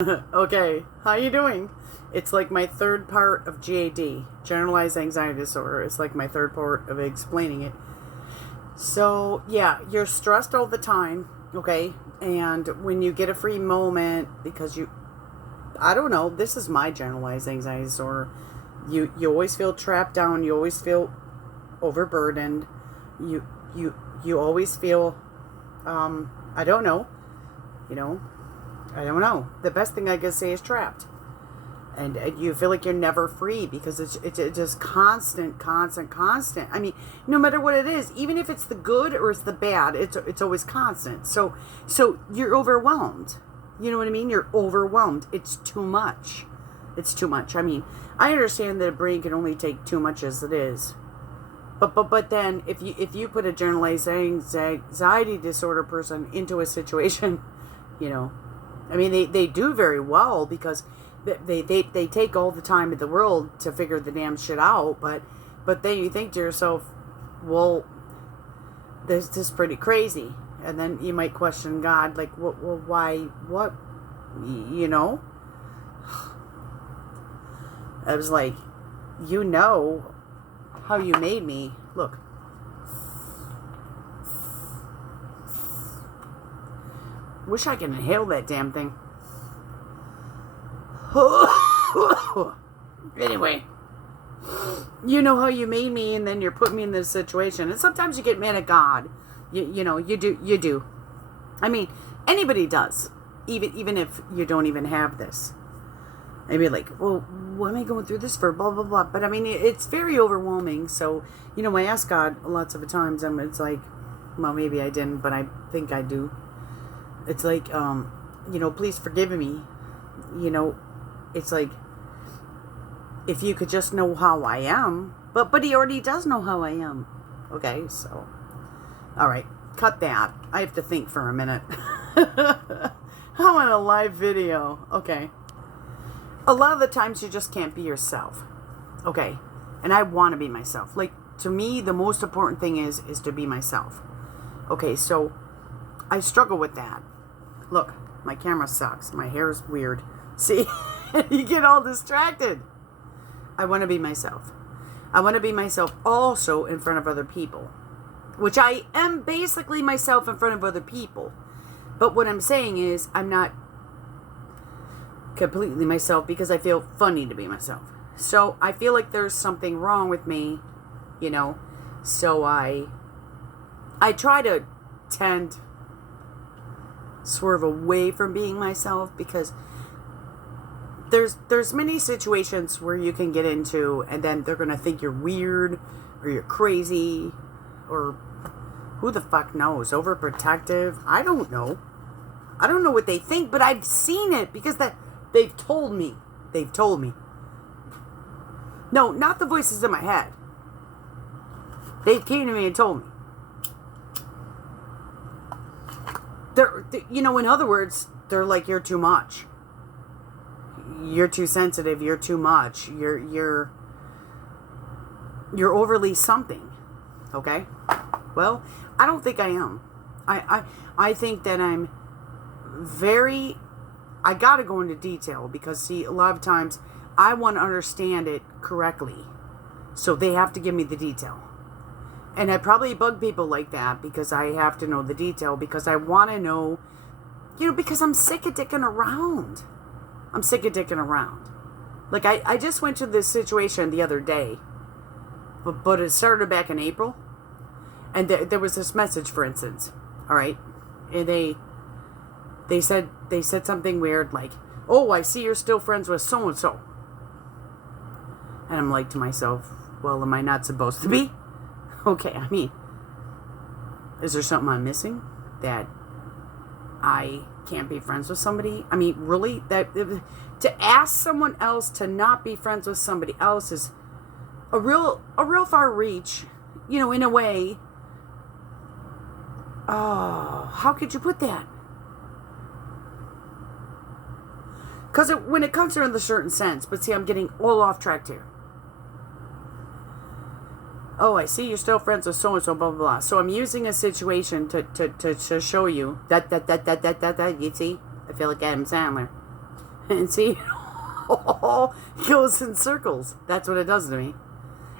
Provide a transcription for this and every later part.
Okay, how you doing? It's like my third part of GAD, generalized anxiety disorder. It's like my third part of explaining it. So, yeah, you're stressed all the time, okay? And when you get a free moment because I don't know, this is my generalized anxiety disorder. You always feel trapped down, you always feel overburdened. You you always feel I don't know, you know, I don't know. The best thing I could say is trapped. And you feel like you're never free because it's just constant. I mean, no matter what it is, even if it's the good or it's the bad, it's always constant. So you're overwhelmed. You know what I mean? You're overwhelmed. It's too much. It's too much. I mean, I understand that a brain can only take too much as it is. But then if you put a generalized anxiety disorder person into a situation, you know, I mean, they do very well because they take all the time in the world to figure the damn shit out. But then you think to yourself, well, this is pretty crazy. And then you might question God, like, well, why, what, you know? I was like, you know how you made me. Look. Wish I could inhale that damn thing. Anyway, you know how you made me, and then you're putting me in this situation. And sometimes you get mad at God. You know, you do. I mean, anybody does. Even if you don't even have this. Maybe like, well, what am I going through this for? Blah, blah, blah. But I mean, it's very overwhelming. So, you know, I ask God lots of times, it's like, well, maybe I didn't, but I think I do. It's like, you know, please forgive me. You know, it's like, if you could just know how I am. But he already does know how I am. Okay, so. All right, cut that. I have to think for a minute. I'm on a live video. Okay. A lot of the times you just can't be yourself. Okay. And I want to be myself. Like, to me, the most important thing is to be myself. Okay, so I struggle with that. Look, my camera sucks. My hair is weird. See? You get all distracted. I want to be myself. I want to be myself also in front of other people. Which I am basically myself in front of other people. But what I'm saying is I'm not completely myself because I feel funny to be myself. So I feel like there's something wrong with me, you know. So I try to swerve away from being myself because there's many situations where you can get into and then they're going to think you're weird or you're crazy or who the fuck knows, overprotective. I don't know. I don't know what they think, but I've seen it because they've told me. They've told me. No, not the voices in my head. They came to me and told me. They're, you know, in other words, they're like, you're too much. You're too sensitive. You're too much. You're overly something. Okay? Well, I don't think I am. I think that I'm very... I got to go into detail because, see, a lot of times I want to understand it correctly. So they have to give me the detail. And I probably bug people like that because I have to know the detail because I want to know, you know, because I'm sick of dicking around. I'm sick of dicking around. Like, I just went to this situation the other day, but it started back in April. And there was this message, for instance, all right? And they said something weird like, oh, I see you're still friends with so-and-so. And I'm like to myself, well, am I not supposed to be? Okay, I mean, is there something I'm missing that I can't be friends with somebody? I mean, really? That to ask someone else to not be friends with somebody else is a real far reach, you know, in a way. Oh, how could you put that? Because when it comes to in the certain sense, but see, I'm getting all off track here. Oh, I see you're still friends with so-and-so, blah, blah, blah. So I'm using a situation to show you that, you see? I feel like Adam Sandler. And see, it goes in circles. That's what it does to me.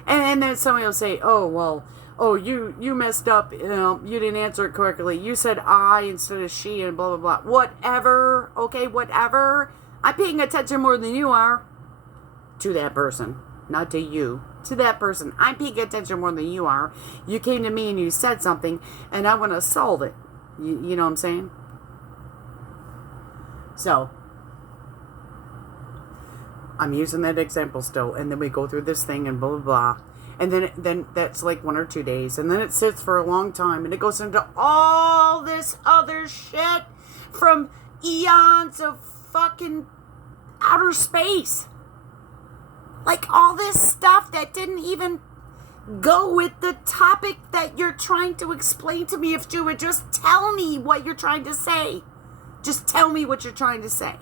And then somebody will say, oh, well, oh, you messed up. You know, you didn't answer it correctly. You said I instead of she and blah, blah, blah. Whatever. Okay, whatever. I'm paying attention more than you are to that person. Not to you. To that person. I'm paying attention more than you are. You came to me and you said something, and I want to solve it. You know what I'm saying? So, I'm using that example still, and then we go through this thing and blah, blah, blah. And then that's like 1 or 2 days, and then it sits for a long time, and it goes into all this other shit from eons of fucking outer space. Like all this stuff that didn't even go with the topic that you're trying to explain to me. If you would just tell me what you're trying to say. Just tell me what you're trying to say.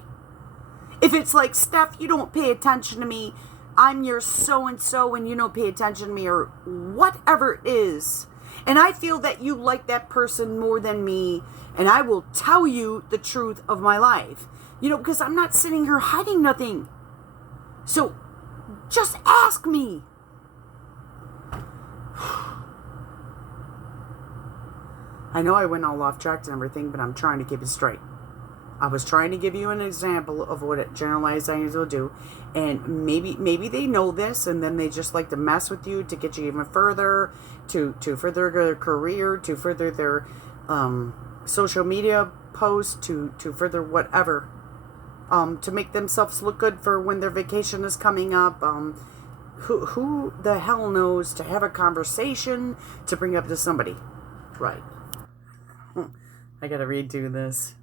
If it's like, Steph, you don't pay attention to me, I'm your so-and-so and you don't pay attention to me, or whatever it is, and I feel that you like that person more than me, and I will tell you the truth of my life. You know, because I'm not sitting here hiding nothing. So, just ask me. I know I went all off track and everything, but I'm trying to keep it straight. I was trying to give you an example of what a generalized anxiety will do, and maybe they know this, and then they just like to mess with you to get you even further, to further their career, to further their social media posts, to further whatever, to make themselves look good for when their vacation is coming up. Who the hell knows, to have a conversation to bring up to somebody, right? I gotta redo this.